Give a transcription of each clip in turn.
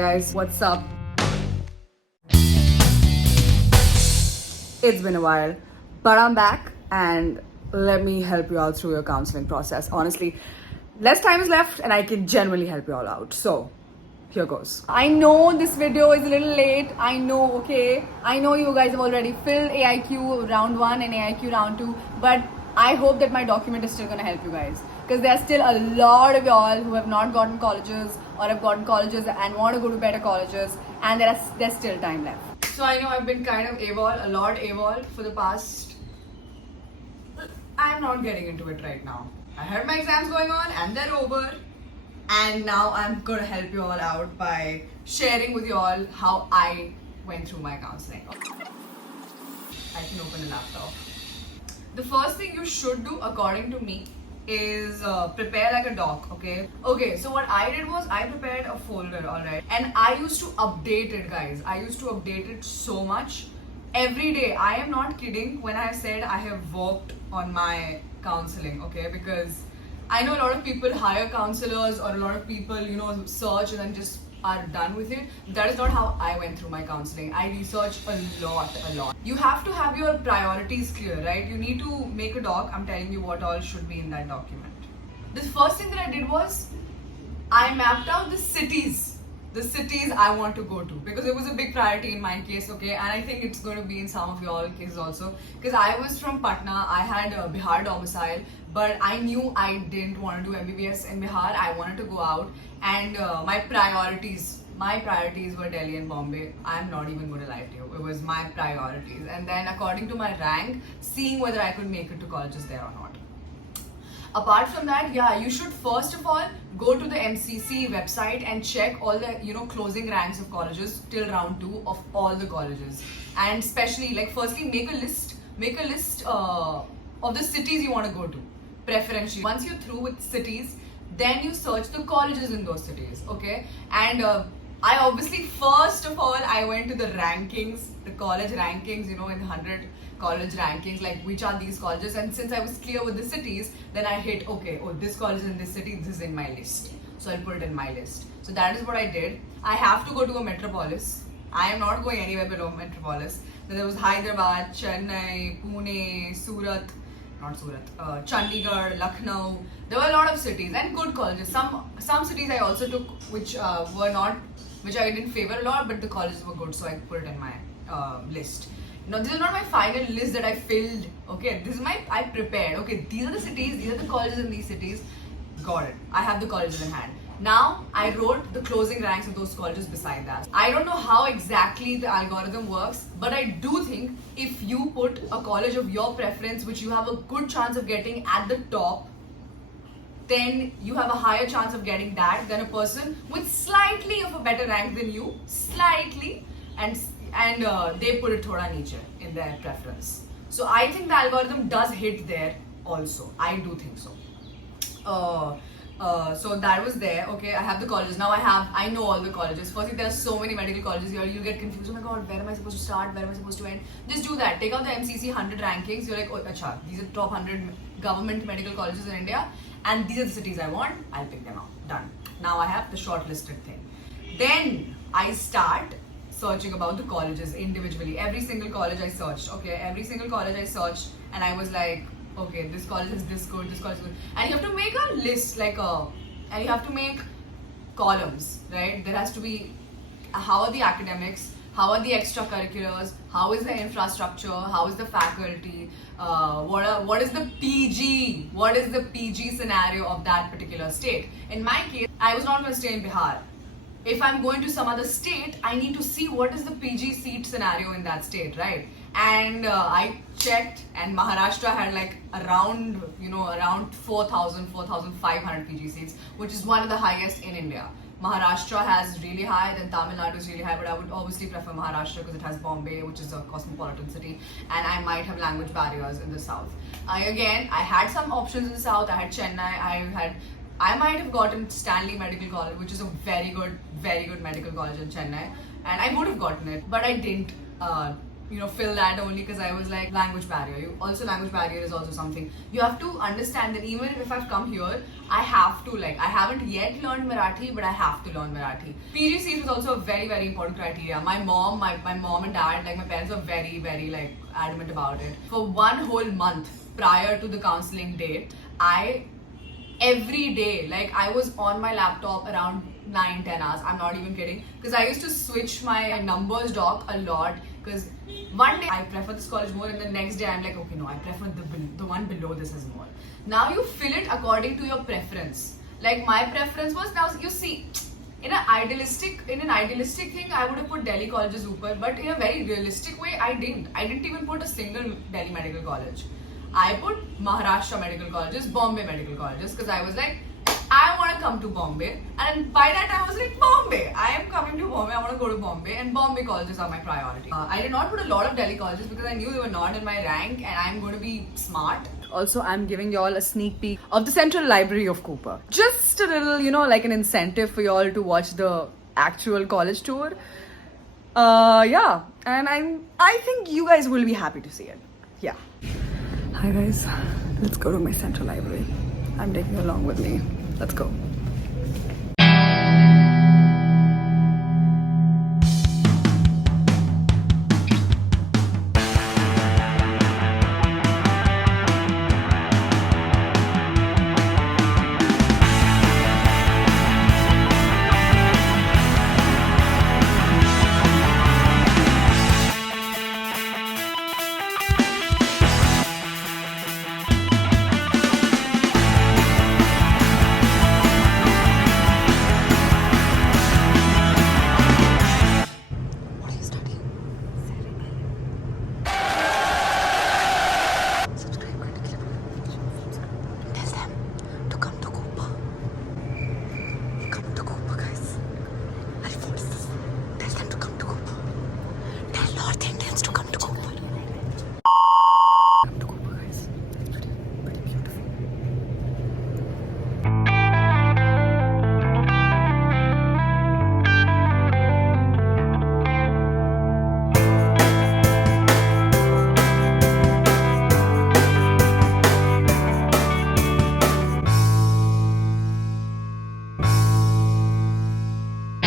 Guys, what's up? It's been a while, but I'm back and let me help you all through your counseling process. Honestly, less time is left and I can genuinely help you all out. So, here goes. I know this video is a little late. I know, okay? I know you guys have already filled AIQ round 1 and AIQ round 2, but I hope that my document is still gonna help you guys. Because there are still a lot of y'all who have not gotten colleges or have gotten colleges and want to go to better colleges, and there's still time left. So I know I've been kind of a lot AWOL for the past. I'm not getting into it right now. I had my exams going on and they're over. And now I'm gonna help you all out by sharing with you all how I went through my counseling. I can open a laptop. The first thing you should do, according to me, is prepare like a doc, okay? Okay, so what I did was I prepared a folder, alright? And I used to update it, guys. I used to update it so much. Every day, I am not kidding when I said I have worked on my counseling, okay? Because I know a lot of people hire counselors or a lot of people, search and then just are done with it. That is not how I went through my counseling. I researched a lot. You have to have your priorities clear, right? You need to make a doc. I'm telling you what all should be in that document. The first thing that I did was I mapped out the cities I want to go to, because it was a big priority in my case, okay, and I think it's going to be in some of your cases also, because I was from Patna. I had a Bihar domicile, but I knew I didn't want to do MBBS in Bihar. I wanted to go out, and my priorities were Delhi and Bombay. I'm not even going to lie to you, it was my priorities, and then according to my rank, seeing whether I could make it to colleges there or not. Apart from that, yeah, you should first of all go to the MCC website and check all the closing ranks of colleges till round 2 of all the colleges, and especially firstly make a list of the cities you want to go to preferentially. Once you're through with cities, then you search the colleges in those cities, okay? And I obviously first of all I went to the rankings, the college rankings, in 100 college rankings, like which are these colleges, and since I was clear with the cities, then I hit this college in this city, this is in my list, so I'll put it in my list. So that is what I did. I have to go to a metropolis. I am not going anywhere below metropolis. Then there was Hyderabad, Chennai, Pune, Chandigarh, Lucknow. There were a lot of cities and good colleges. Some cities I also took which I didn't favor a lot, but the colleges were good, so I put it in my list. Now, this is not my final list that I filled, okay? I prepared, okay? These are the cities, these are the colleges in these cities. Got it. I have the colleges in hand. Now, I wrote the closing ranks of those colleges beside that. I don't know how exactly the algorithm works, but I do think if you put a college of your preference, which you have a good chance of getting at the top, then you have a higher chance of getting that than a person with slightly of a better rank than you, slightly, and they put it thoda niche in their preference. So I think the algorithm does hit there also. I do think so. So that was there. Okay, I have the colleges. Now I know all the colleges. Firstly, there are so many medical colleges here. You get confused. Oh my god, where am I supposed to start? Where am I supposed to end? Just do that. Take out the MCC 100 rankings. You're like, oh, acha, these are the top 100 government medical colleges in India, and these are the cities I want. I'll pick them out. Done. Now I have the shortlisted thing. Then I start searching about the colleges individually. Every single college I searched, okay? Every single college I searched, and I was like, okay, this college is this good, this college is good. And you have to make a list, and you have to make columns, right? There has to be, how are the academics, how are the extracurriculars, how is the infrastructure, how is the faculty, what is the PG, what is the PG scenario of that particular state. In my case, I was not going to stay in Bihar. If I'm going to some other state, I need to see what is the PG seat scenario in that state, right? And I checked, and Maharashtra had around 4,000, 4,500 PG seats, which is one of the highest in India. Maharashtra has really high, then Tamil Nadu is really high, but I would obviously prefer Maharashtra because it has Bombay, which is a cosmopolitan city, and I might have language barriers in the south. I had some options in the south. I had Chennai, I might have gotten Stanley Medical College, which is a very good medical college in Chennai, and I would have gotten it, but I didn't. fill that only because I was like language barrier. Language barrier is also something. You have to understand that even if I've come here, I have to I haven't yet learned Marathi, but I have to learn Marathi. PGCET was also a very, very important criteria. My mom and dad, my parents were very, very adamant about it. For one whole month prior to the counseling date, every day, I was on my laptop around 9-10 hours. I'm not even kidding. Because I used to switch my numbers doc a lot. Because one day I prefer this college more, and the next day I'm like, okay, no, I prefer the one below this is more. Now you fill it according to your preference. My preference was, now you see, in an idealistic thing, I would have put Delhi colleges upar, but in a very realistic way, I didn't even put a single Delhi medical college. I put Maharashtra medical colleges, Bombay medical colleges, because I was like, I want to come to Bombay. And by that time I was like, Bombay, I am coming to Bombay, I want to go to Bombay, and Bombay colleges are my priority. I did not put a lot of Delhi colleges because I knew they were not in my rank, and I'm going to be smart. Also, I'm giving y'all a sneak peek of the Central Library of Cooper. Just a little, like an incentive for y'all to watch the actual college tour. Yeah, and I think you guys will be happy to see it. Yeah. Hi guys, let's go to my Central Library. I'm taking you along with me. Let's go.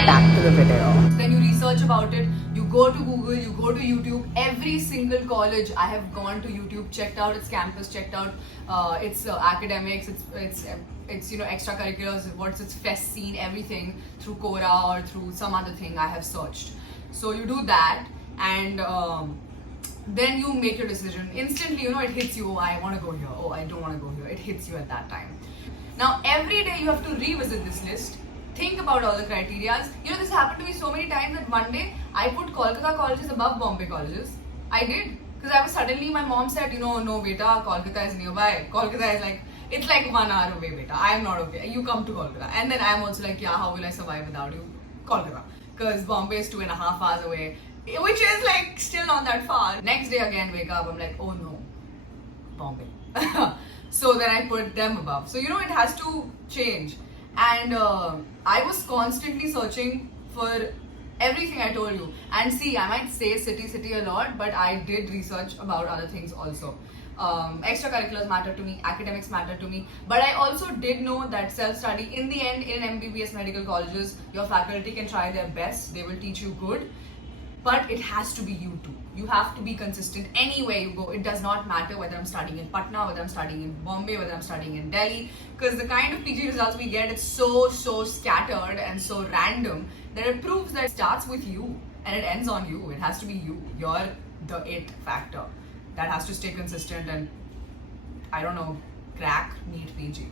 Back to the video. Then you research about it, you go to Google, you go to YouTube. Every single college I have gone to YouTube, checked out its campus, checked out its academics, its extracurriculars, what's its fest scene, everything through Quora or through some other thing I have searched. So you do that, and then you make your decision. Instantly, it hits you, oh, I want to go here, oh, I don't want to go here. It hits you at that time. Now every day you have to revisit this list. Think about all the criteria. This happened to me so many times that one day I put Kolkata colleges above Bombay colleges. I did. Because suddenly my mom said, no beta, Kolkata is nearby. Kolkata is it's 1 hour away beta. I am not okay. You come to Kolkata. And then I am also like, yeah, how will I survive without you? Kolkata. Because Bombay is 2.5 hours away. Which is still not that far. Next day again, wake up, I'm like, oh no, Bombay. So then I put them above. So it has to change. And I was constantly searching for everything I told you. And see, I might say city a lot, but I did research about other things also. Extracurriculars matter to me, academics matter to me, but I also did know that self-study, in the end, in MBBS medical colleges, your faculty can try their best, they will teach you good, but it has to be you too. You have to be consistent anywhere you go. It does not matter whether I'm studying in Patna, whether I'm studying in Bombay, whether I'm studying in Delhi, because the kind of PG results we get, it's so scattered and so random that it proves that it starts with you and it ends on you. It has to be you. You're the it factor. That has to stay consistent and, crack NEET PG.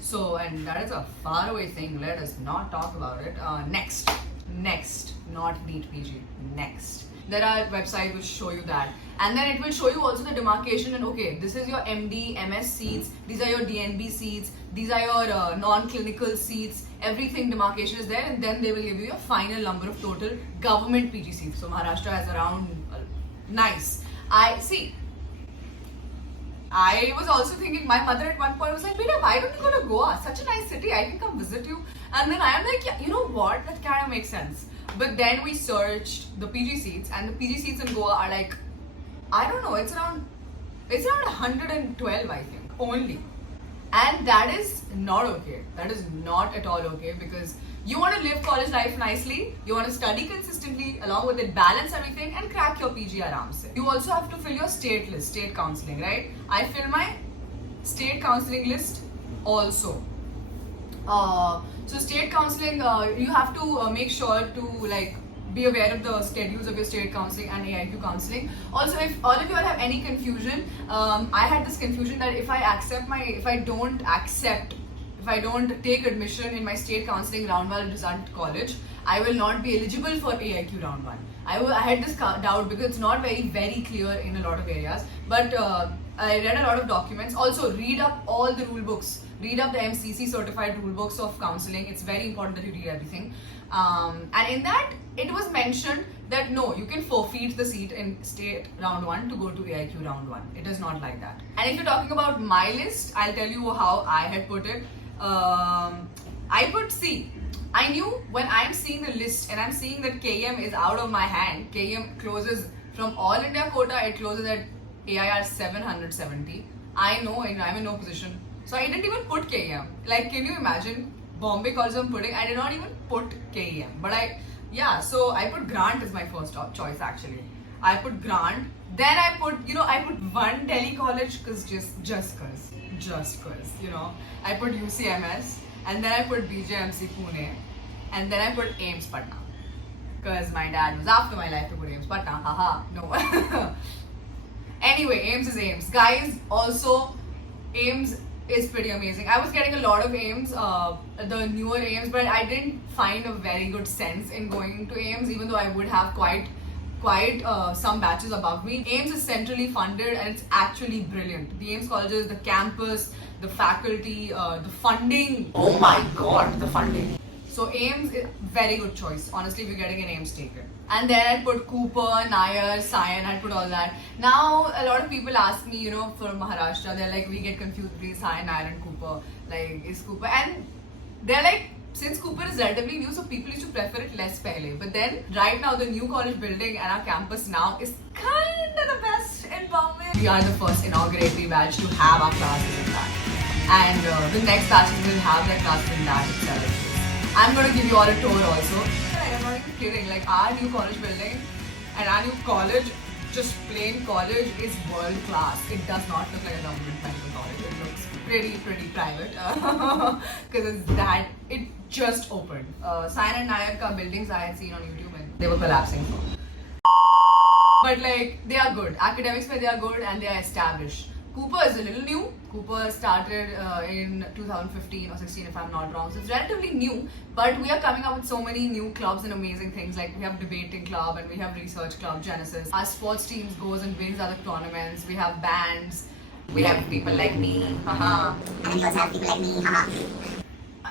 So, and that is a faraway thing. Let us not talk about it. Next, not NEET PG. Next. There are websites which show you that. And then it will show you also the demarcation and okay, this is your MD, MS seats, these are your DNB seats, these are your non-clinical seats, everything demarcation is there, and then they will give you your final number of total government PG seats. So Maharashtra has around, nice. I was also thinking, my mother at one point was like, Beta, why don't you go to Goa? Such a nice city, I can come visit you. And then I am like, yeah, you know what, that kind of makes sense. But then we searched the PG seats, and the PG seats in Goa are I don't know, it's around 112, I think, only. And that is not okay. That is not at all okay, because you want to live college life nicely, you want to study consistently, along with it balance everything and crack your PG aram se. You also have to fill your state list, state counseling, right? I fill my state counseling list also. So state counseling, you have to make sure to like be aware of the schedules of your state counseling and AIQ counseling. Also, if all of you all have any confusion, I had this confusion that if I don't take admission in my state counseling round 1 result college, I will not be eligible for AIQ round 1. I had this doubt because it's not very clear in a lot of areas. But I read a lot of documents. Also, read up all the rule books. Read up the MCC certified rule books of counseling. It's very important that you read everything. And in that, it was mentioned that no, you can forfeit the seat in state round 1 to go to AIQ round 1. It is not like that. And if you're talking about my list, I'll tell you how I had put it. I put C. I knew when I'm seeing the list and I'm seeing that KM is out of my hand, KM closes from all India quota, it closes at AIR 770. I know I'm in no position. So I didn't even put KM. Like, can you imagine? Bombay College I'm putting, I did not even put KM. But so I put Grant as my first choice actually. I put Grant. Then I put one Delhi college just cause, I put UCMS, and then I put BJMC Pune, and then I put AIMS Patna. Because my dad was after my life to put AIMS Patna. Haha, no. Anyway, AIMS is AIMS. Guys, also, AIMS is pretty amazing. I was getting a lot of AIMS, the newer AIMS, but I didn't find a very good sense in going to AIMS, even though I would have quite some batches above me. AIMS is centrally funded and it's actually brilliant. The AIMS colleges, the campus, the faculty, the funding. Oh my god, the funding. So AIMS is very good choice, honestly, if you're getting an AIMS taken. And then I put Cooper, Nair, Sion, I put all that. Now a lot of people ask me, from Maharashtra, they're like, we get confused between Sion, Nair and Cooper. Like, is Cooper? And they're like, since Cooper is relatively new, so people used to prefer it less pehle. But then, right now, the new college building and our campus now is kind of the best in Bombay. We are the first inauguratory batch to have our classes in that. And the next batches will have their classes in that itself. I'm going to give you all a tour also. I'm not even kidding. Like, our new college building and our new college, just plain college, is world class. It does not look like a government medical college. It looks pretty private because it just opened. Sion and Nair ka buildings I had seen on YouTube and they were collapsing. But like, they are good. Academics they are good and they are established. Cooper is a little new. Cooper started in 2015 or 16 if I'm not wrong. So it's relatively new, but we are coming up with so many new clubs and amazing things. Like we have debating club and we have research club, Genesis. Our sports teams goes and wins other tournaments. We have bands. We have people like me. Haha. And we also have people like me. Haha.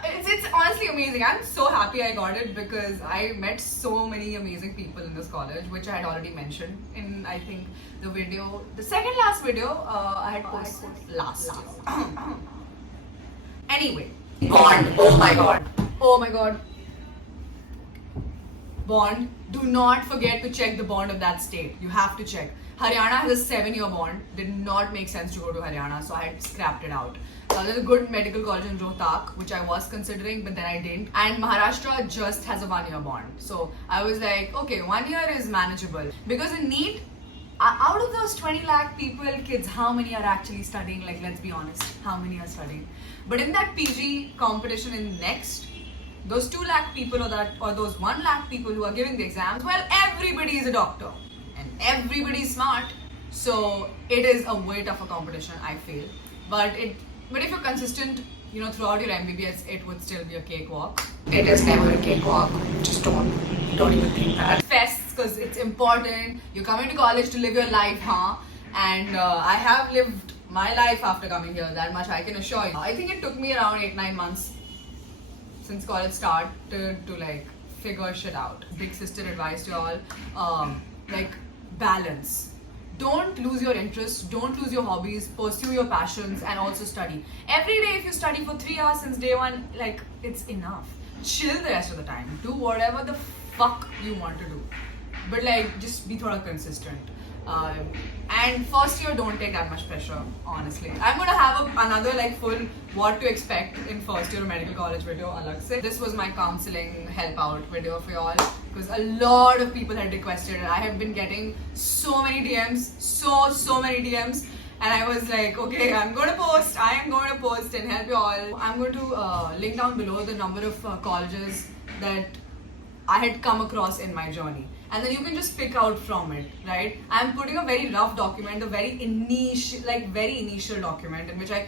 It's honestly amazing. I'm so happy I got it because I met so many amazing people in this college, which I had already mentioned in, I think, the second last video I had posted last year. Anyway, Bond. Oh my god. Bond. Do not forget to check the bond of that state. You have to check. Haryana has a 7-year bond. Did not make sense to go to Haryana, so I had scrapped it out. There's a good medical college in Rohtak, which I was considering, but then I didn't. And Maharashtra just has a 1-year bond. So I was like, okay, 1 year is manageable. Because in NEET, out of those 20 lakh people, kids, how many are actually studying? Like, let's be honest, how many are studying? But in that PG competition in next, those 2 lakh people or those 1 lakh people who are giving the exams, well, everybody is a doctor. And everybody is smart. So it is a way tougher competition, I feel. But if you're consistent, throughout your MBBS, it would still be a cakewalk. It is never a cakewalk. Just don't even think that. Fests, because it's important. You're coming to college to live your life, huh? And I have lived my life after coming here. That much I can assure you. I think it took me around 8-9 months since college started to like figure shit out. Big sister advice to all, balance. Don't lose your interests, don't lose your hobbies, pursue your passions and also study. Every day if you study for 3 hours since day one, like, it's enough. Chill the rest of the time. Do whatever the fuck you want to do. But like, just be thoda consistent. And first year, don't take that much pressure, honestly. I'm gonna have another like full what to expect in first year medical college video alag se. This was my counseling help out video for y'all because a lot of people had requested it. I have been getting so many DMs, so many DMs. And I was like, okay, I am going to post and help you all. I'm going to link down below the number of colleges that I had come across in my journey. And then you can just pick out from it, right? I'm putting a very rough document, a very initial document in which I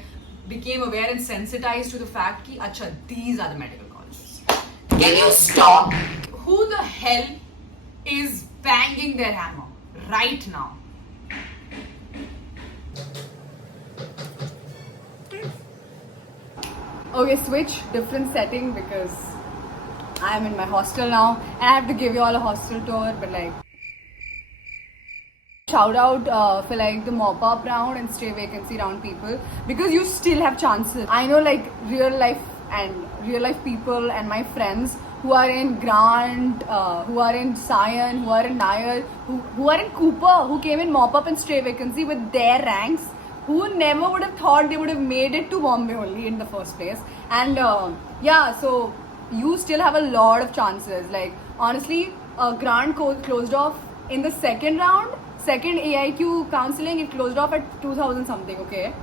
became aware and sensitized to the fact that, acha, these are the medical colleges. Can you stop? Who the hell is banging their hammer right now? Okay, switch, different setting because I'm in my hostel now and I have to give you all a hostel tour, but like shout out for like the mop-up round and stay vacancy round people because you still have chances. I know like real life people and my friends who are in Grant, who are in Sion, who are in Nayar, who are in Cooper, who came in mop-up and stay vacancy with their ranks, who never would have thought they would have made it to Bombay only in the first place. And yeah, so you still have a lot of chances. Like honestly, Grant closed off in the second round, second AIQ counseling, it closed off at 2000 something, okay?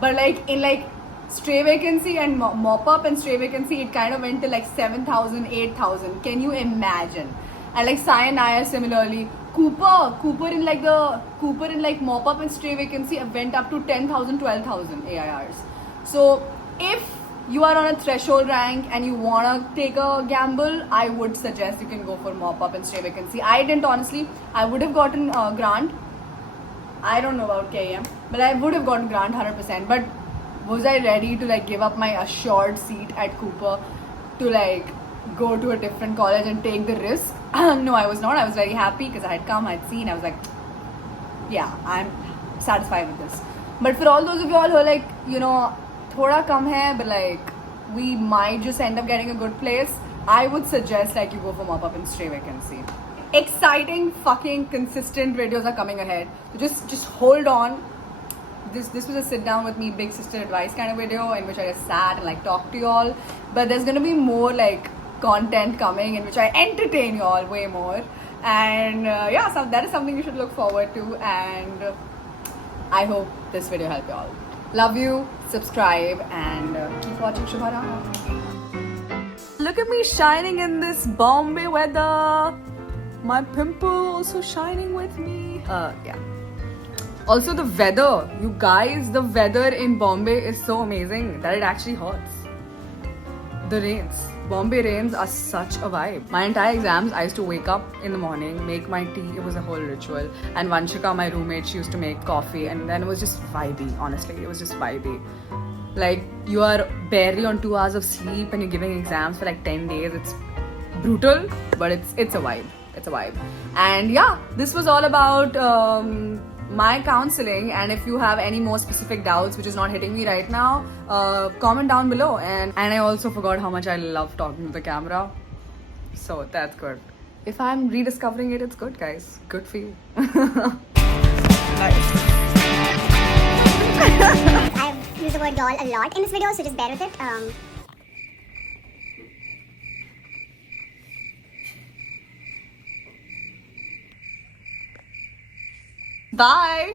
But like in like stray vacancy and mop up and stray vacancy, it kind of went to like 7,000, 8,000. Can you imagine? And like Sion Nayar similarly. Cooper in like mop up and stray vacancy went up to 10,000, 12,000 AIRs. So if you are on a threshold rank and you wanna take a gamble, I would suggest you can go for mop up and stray vacancy. I didn't honestly. I would have gotten Grant. I don't know about KM, but I would have gotten Grant 100%. But was I ready to like give up my assured seat at Cooper to like go to a different college and take the risk? No, I was not. I was very happy because I had come, I had seen. I was like, yeah, I'm satisfied with this. But for all those of you all who are like, you know, thoda kam hai, but like we might just end up getting a good place, I would suggest like you go for mop up and stray vacancy. Exciting, fucking consistent videos are coming ahead. So just hold on. This was a sit down with me, big sister advice kind of video in which I just sat and like talked to you all. But there's gonna be more like content coming in which I entertain you all way more. And yeah, so that is something you should look forward to. And I hope this video helped you all. Love you, subscribe, and keep watching Shubharama. Look at me shining in this Bombay weather. My pimple also shining with me. Yeah. Also the weather, you guys, the weather in Bombay is so amazing that it actually hurts. The rains. Bombay rains are such a vibe. My entire exams, I used to wake up in the morning, make my tea, it was a whole ritual. And Vanshika, my roommate, she used to make coffee and then it was just vibey, honestly. It was just vibey. Like, you are barely on 2 hours of sleep and you're giving exams for like 10 days. It's brutal, but it's a vibe. It's a vibe. And yeah, this was all about my counseling, and if you have any more specific doubts which is not hitting me right now, comment down below. And I also forgot how much I love talking to the camera, so that's good. If I'm rediscovering it, it's good, guys. Good for you. Nice. I've used the word doll a lot in this video, so just bear with it. Bye.